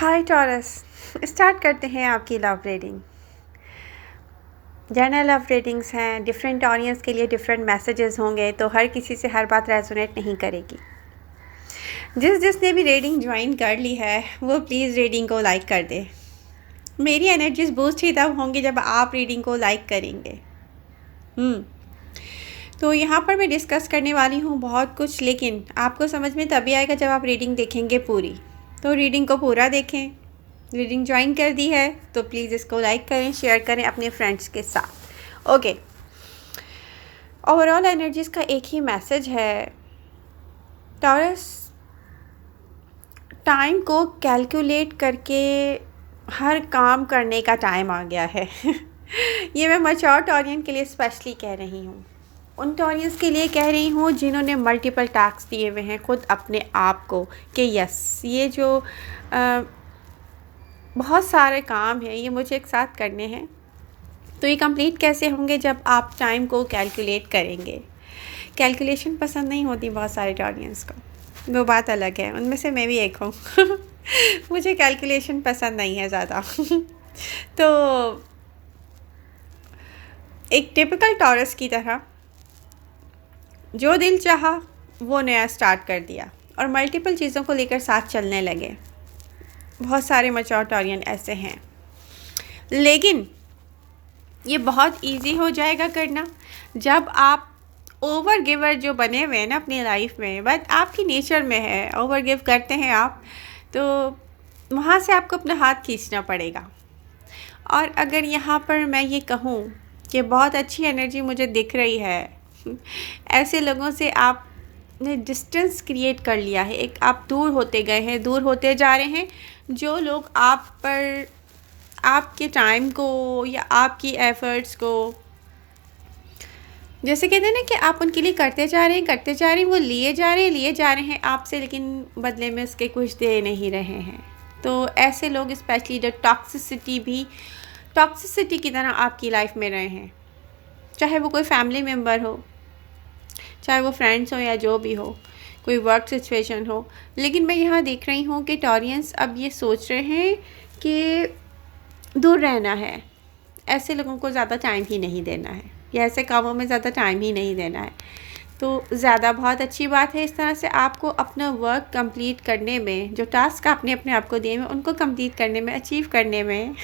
हाय taurus. Start करते हैं आपकी love reading. General love readings हैं, डिफरेंट ऑडियंस के लिए डिफरेंट मैसेजेस होंगे, तो हर किसी से हर बात रेजोनेट नहीं करेगी। जिसने भी रीडिंग ज्वाइन कर ली है वो प्लीज़ रीडिंग को लाइक कर दे। मेरी एनर्जीज बूस्ट ही तब होंगी जब आप रीडिंग को लाइक करेंगे। तो यहाँ पर मैं डिस्कस करने वाली हूँ बहुत कुछ, लेकिन आपको समझ में तभी आएगा जब आप रीडिंग देखेंगे पूरी। तो रीडिंग को पूरा देखें। रीडिंग ज्वाइन कर दी है तो प्लीज़ इसको लाइक करें, शेयर करें अपने फ्रेंड्स के साथ। ओके, ओवरऑल एनर्जीज का एक ही मैसेज है टॉरस, टाइम को कैलकुलेट करके हर काम करने का टाइम आ गया है। ये मैं मैच्योर टॉरियन के लिए स्पेशली कह रही हूँ। उन टॉरियंस के लिए कह रही हूँ जिन्होंने मल्टीपल टास्क दिए हुए हैं खुद अपने आप को कि यस, ये जो बहुत सारे काम हैं ये मुझे एक साथ करने हैं। तो ये कंप्लीट कैसे होंगे जब आप टाइम को कैलकुलेट करेंगे। कैलकुलेशन पसंद नहीं होती बहुत सारे ऑडियंस को, वो बात अलग है, उनमें से मैं भी एक हूँ। मुझे कैलकुलेशन पसंद नहीं है ज़्यादा। तो एक टिपिकल टॉरस की तरह जो दिल चाहा वो नया स्टार्ट कर दिया और मल्टीपल चीज़ों को लेकर साथ चलने लगे। बहुत सारे मैच्योर टॉरियन ऐसे हैं, लेकिन ये बहुत इजी हो जाएगा करना जब आप ओवर गिवर जो बने हुए हैं ना अपनी लाइफ में, बट आपकी नेचर में है, ओवर गिव करते हैं आप, तो वहाँ से आपको अपना हाथ खींचना पड़ेगा। और अगर यहाँ पर मैं ये कहूँ कि बहुत अच्छी एनर्जी मुझे दिख रही है, ऐसे लोगों से आपने डिस्टेंस क्रिएट कर लिया है, एक आप दूर होते गए हैं, दूर होते जा रहे हैं। जो लोग आप पर आपके टाइम को या आपकी एफ़र्ट्स को, जैसे कहते हैं ना कि आप उनके लिए करते जा रहे हैं, वो लिए जा रहे हैं आपसे, लेकिन बदले में उसके कुछ दे नहीं रहे हैं। तो ऐसे लोग स्पेशली जो टॉक्सिसिटी की तरह आपकी लाइफ में रहे हैं, चाहे वो कोई फैमिली मेम्बर हो, चाहे वो फ्रेंड्स हो या जो भी हो, कोई वर्क सिचुएशन हो। लेकिन मैं यहाँ देख रही हूँ कि टॉरियंस अब ये सोच रहे हैं कि दूर रहना है, ऐसे लोगों को ज़्यादा टाइम ही नहीं देना है या ऐसे कामों में ज़्यादा टाइम ही नहीं देना है। तो ज़्यादा बहुत अच्छी बात है, इस तरह से आपको अपना वर्क कंप्लीट करने में, जो टास्क आपने अपने आप को दिए हैं उनको कंप्लीट करने में, अचीव करने में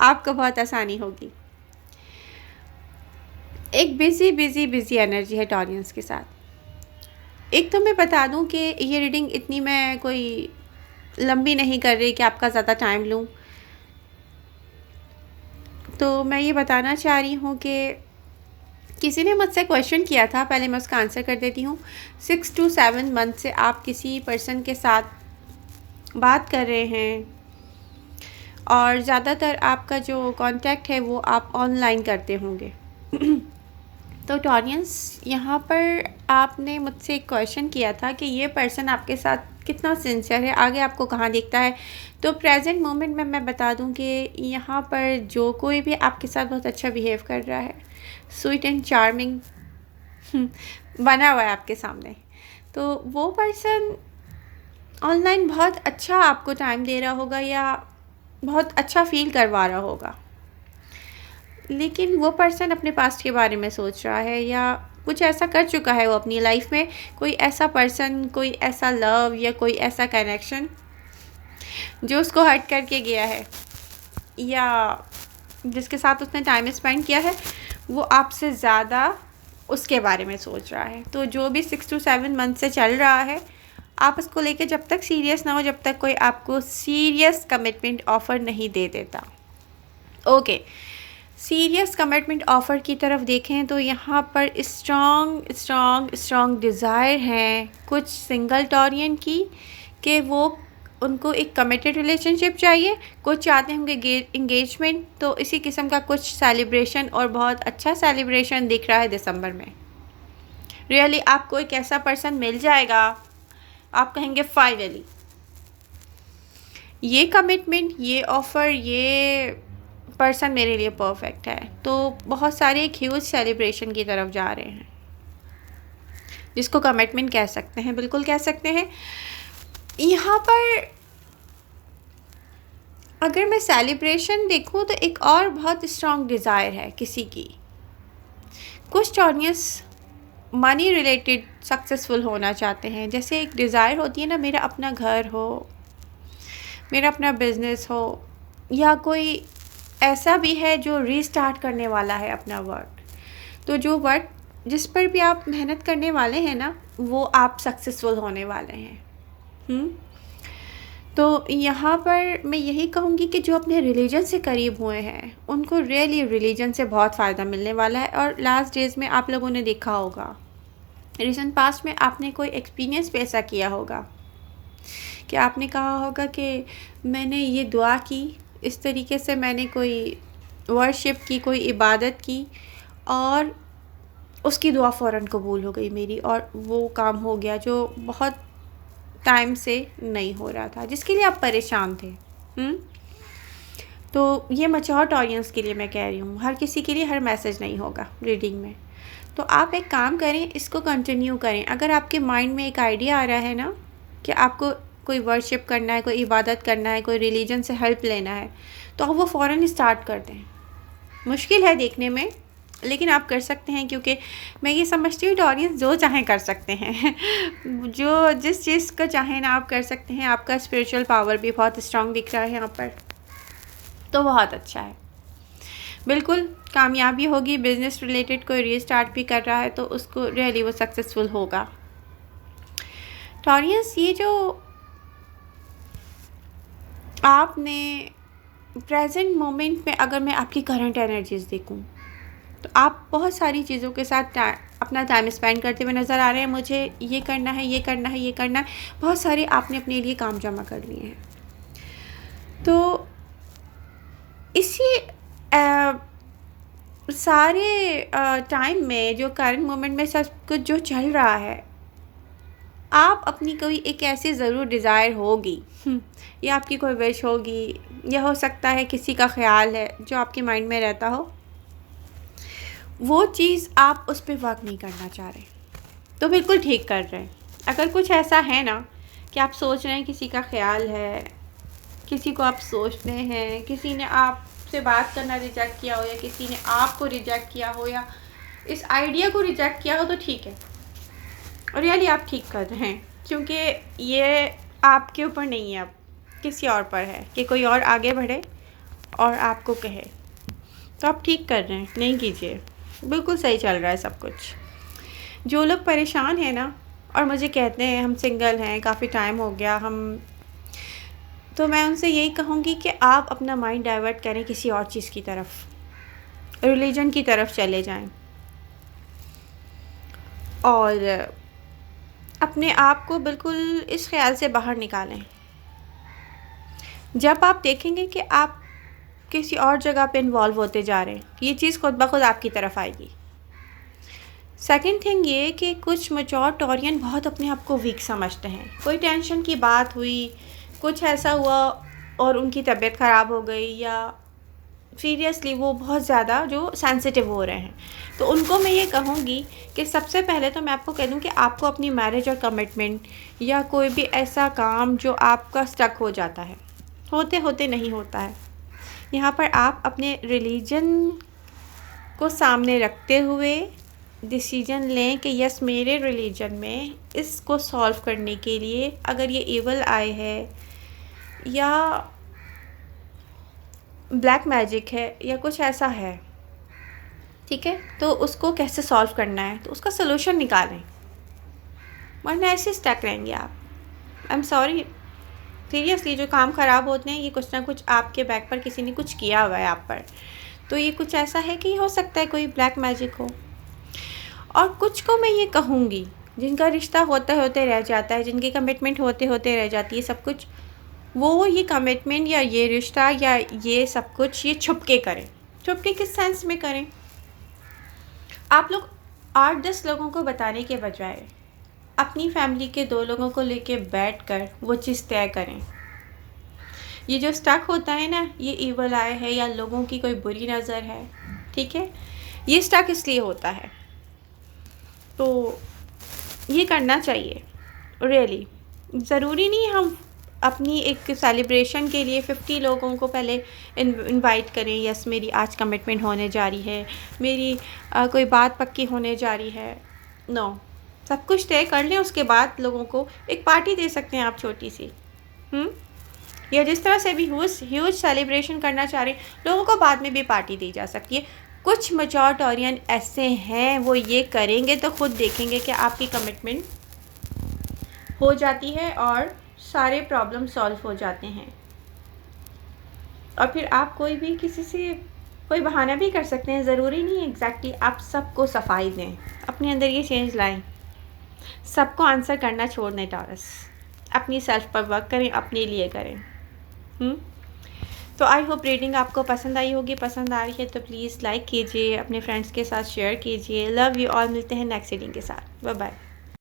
आपको बहुत आसानी होगी। एक बिज़ी एनर्जी है टॉरियंस के साथ। एक तो मैं बता दूं कि ये रीडिंग इतनी मैं कोई लंबी नहीं कर रही कि आपका ज़्यादा टाइम लूं। तो मैं ये बताना चाह रही हूँ कि किसी ने मुझसे क्वेश्चन किया था, पहले मैं उसका आंसर कर देती हूँ। 6 to 7 मंथ से आप किसी पर्सन के साथ बात कर रहे हैं और ज़्यादातर आपका जो कांटेक्ट है वो आप ऑनलाइन करते होंगे। तो टॉरियंस, यहाँ पर आपने मुझसे एक क्वेश्चन किया था कि ये पर्सन आपके साथ कितना सिंसियर है, आगे आपको कहाँ दिखता है। तो प्रेजेंट मोमेंट में मैं बता दूँ कि यहाँ पर जो कोई भी आपके साथ बहुत अच्छा बिहेव कर रहा है, स्वीट एंड चार्मिंग बना हुआ है आपके सामने, तो वो पर्सन ऑनलाइन बहुत अच्छा आपको टाइम दे रहा होगा या बहुत अच्छा फील करवा रहा होगा। लेकिन वो पर्सन अपने पास्ट के बारे में सोच रहा है या कुछ ऐसा कर चुका है वो अपनी लाइफ में, कोई ऐसा पर्सन, कोई ऐसा लव या कोई ऐसा कनेक्शन जो उसको हर्ट करके गया है या जिसके साथ उसने टाइम स्पेंड किया है, वो आपसे ज़्यादा उसके बारे में सोच रहा है। तो जो भी 6 to 7 मंथ से चल रहा है, आप उसको लेके जब तक सीरियस ना हो, जब तक कोई आपको सीरियस कमिटमेंट ऑफ़र नहीं दे देता। ओके, सीरियस कमिटमेंट ऑफ़र की तरफ देखें तो यहाँ पर स्ट्रॉन्ग डिज़ायर हैं कुछ सिंगल टॉरियन की कि वो उनको एक कमिटेड रिलेशनशिप चाहिए, कुछ चाहते होंगे इंगेजमेंट। तो इसी किस्म का कुछ सेलिब्रेशन, और बहुत अच्छा सेलिब्रेशन दिख रहा है दिसंबर में। रियली आपको एक ऐसा पर्सन मिल जाएगा, आप कहेंगे फाइनली ये कमिटमेंट, ये ऑफ़र, ये पर्सन मेरे लिए परफेक्ट है। तो बहुत सारे एक ह्यूज सेलिब्रेशन की तरफ जा रहे हैं, जिसको कमिटमेंट कह सकते हैं, बिल्कुल कह सकते हैं। यहाँ पर अगर मैं सेलिब्रेशन देखूं तो एक और बहुत स्ट्रॉन्ग डिज़ायर है किसी की। कुछ टॉरियंस मनी रिलेटेड सक्सेसफुल होना चाहते हैं। जैसे एक डिज़ायर होती है ना, मेरा अपना घर हो, मेरा अपना बिजनेस हो, या कोई ऐसा भी है जो रीस्टार्ट करने वाला है अपना वर्क। तो जो वर्क जिस पर भी आप मेहनत करने वाले हैं ना, वो आप सक्सेसफुल होने वाले हैं। तो यहाँ पर मैं यही कहूँगी कि जो अपने रिलीजन से करीब हुए हैं उनको रियली रिलीजन से बहुत फ़ायदा मिलने वाला है। और लास्ट डेज़ में आप लोगों ने देखा होगा, रिसेंट पास्ट में आपने कोई एक्सपीरियंस भी ऐसा किया होगा कि आपने कहा होगा कि मैंने ये दुआ की, इस तरीके से मैंने कोई वर्शिप की, कोई इबादत की, और उसकी दुआ फ़ौरन कबूल हो गई मेरी, और वो काम हो गया जो बहुत टाइम से नहीं हो रहा था, जिसके लिए आप परेशान थे। तो ये मैच्योर ऑडियंस के लिए मैं कह रही हूँ, हर किसी के लिए हर मैसेज नहीं होगा रीडिंग में। तो आप एक काम करें, इसको कंटिन्यू करें। अगर आपके माइंड में एक आइडिया आ रहा है ना कि आपको कोई वर्शिप करना है, कोई इबादत करना है, कोई रिलीजन से हेल्प लेना है, तो आप वो फ़ौरन स्टार्ट कर दें। मुश्किल है देखने में, लेकिन आप कर सकते हैं, क्योंकि मैं ये समझती हूँ ऑडियंस जो चाहें कर सकते हैं जो जिस चीज़ का चाहें ना आप कर सकते हैं। आपका स्पिरिचुअल पावर भी बहुत स्ट्रांग दिख रहा है यहाँ पर, तो बहुत अच्छा है। बिल्कुल कामयाबी होगी। बिजनेस रिलेटेड कोई रीस्टार्ट भी कर रहा है तो उसको रियली वो सक्सेसफुल होगा। टॉरियंस, ये जो आपने प्रेजेंट मोमेंट में, अगर मैं आपकी करंट एनर्जीज देखूं, तो आप बहुत सारी चीज़ों के साथ अपना टाइम स्पेंड करते हुए नज़र आ रहे हैं। मुझे ये करना है, ये करना है, ये करना है, बहुत सारे आपने अपने लिए काम जमा कर लिए हैं। तो इसी सारे टाइम में, जो करंट मोमेंट में सब कुछ जो चल रहा है, आप अपनी कोई एक ऐसी ज़रूर डिज़ायर होगी, या आपकी कोई विश होगी, या हो सकता है किसी का ख्याल है जो आपके माइंड में रहता हो, वो चीज़ आप उस पर वर्क नहीं करना चाह रहे, तो बिल्कुल ठीक कर रहे हैं। अगर कुछ ऐसा है ना कि आप सोच रहे हैं, किसी का ख्याल है, किसी को आप सोचते हैं, किसी ने आपसे बात करना रिजेक्ट किया हो, या किसी ने आपको रिजेक्ट किया हो, या इस आइडिया को रिजेक्ट किया हो, तो ठीक है, और रियली आप ठीक कर रहे हैं, क्योंकि ये आपके ऊपर नहीं है, अब किसी और पर है कि कोई और आगे बढ़े और आपको कहे। तो आप ठीक कर रहे हैं, नहीं कीजिए, बिल्कुल सही चल रहा है सब कुछ। जो लोग परेशान हैं ना और मुझे कहते हैं हम सिंगल हैं, काफ़ी टाइम हो गया हम, तो मैं उनसे यही कहूँगी कि आप अपना माइंड डाइवर्ट करें किसी और चीज़ की तरफ, रिलीजन की तरफ चले जाएं, और अपने आप को बिल्कुल इस ख्याल से बाहर निकालें। जब आप देखेंगे कि आप किसी और जगह पे इन्वॉल्व होते जा रहे हैं, ये चीज़ खुद ब खुद आपकी तरफ आएगी। सेकंड थिंग ये कि कुछ मैच्योर टॉरियन बहुत अपने आप को वीक समझते हैं। कोई टेंशन की बात हुई, कुछ ऐसा हुआ और उनकी तबीयत ख़राब हो गई, या सीरियसली वो बहुत ज़्यादा जो सेंसिटिव हो रहे हैं, तो उनको मैं ये कहूँगी कि सबसे पहले तो मैं आपको कह दूँ कि आपको अपनी मैरिज और कमिटमेंट, या कोई भी ऐसा काम जो आपका स्टक हो जाता है, होते होते नहीं होता है, यहाँ पर आप अपने रिलीजन को सामने रखते हुए डिसीजन लें कि यस, मेरे रिलीजन में इसको सॉल्व करने के लिए, अगर ये इवल आई है, या ब्लैक मैजिक है, या कुछ ऐसा है, ठीक है, तो उसको कैसे सॉल्व करना है, तो उसका सलूशन निकालें, वरना ऐसे स्टक रहेंगे आप। आई एम सॉरी, सीरियसली जो काम ख़राब होते हैं, ये कुछ ना कुछ आपके बैक पर किसी ने कुछ किया हुआ है आप पर, तो ये कुछ ऐसा है कि हो सकता है कोई ब्लैक मैजिक हो। और कुछ को मैं ये कहूँगी जिनका रिश्ता होते होते रह जाता है, जिनकी कमिटमेंट होते होते रह जाती है सब कुछ, वो ये कमिटमेंट या ये रिश्ता या ये सब कुछ ये छुप के करें। छुप के किस सेंस में करें? आप लोग 8-10 लोगों को बताने के बजाय अपनी फैमिली के 2 लोगों को लेके बैठकर वो चीज़ तय करें। ये जो स्टक होता है ना, ये ईवल आय है या लोगों की कोई बुरी नज़र है, ठीक है, ये स्टक इसलिए होता है, तो ये करना चाहिए। रियली ज़रूरी नहीं हम अपनी एक सेलिब्रेशन के लिए 50 लोगों को पहले इनवाइट करें, यस मेरी आज कमिटमेंट होने जा रही है, मेरी कोई बात पक्की होने जा रही है। नो, सब कुछ तय कर लें, उसके बाद लोगों को एक पार्टी दे सकते हैं आप छोटी सी। या जिस तरह से भी ह्यूज सेलिब्रेशन करना चाह रहे लोगों को, बाद में भी पार्टी दी जा सकती है। कुछ मैच्योरिटोरियन ऐसे हैं, वो ये करेंगे तो खुद देखेंगे कि आपकी कमिटमेंट हो जाती है और सारे प्रॉब्लम सॉल्व हो जाते हैं। और फिर आप कोई भी किसी से कोई बहाना भी कर सकते हैं, ज़रूरी नहीं एग्जैक्टली आप सबको सफाई दें। अपने अंदर ये चेंज लाएं, सबको आंसर करना छोड़ दें। टॉरस, अपनी सेल्फ पर वर्क करें, अपने लिए करें। तो आई होप रीडिंग आपको पसंद आई होगी। पसंद आ रही है तो प्लीज़ लाइक कीजिए, अपने फ्रेंड्स के साथ शेयर कीजिए। लव यू ऑल, मिलते हैं नेक्स्ट रीडिंग के साथ। Bye bye.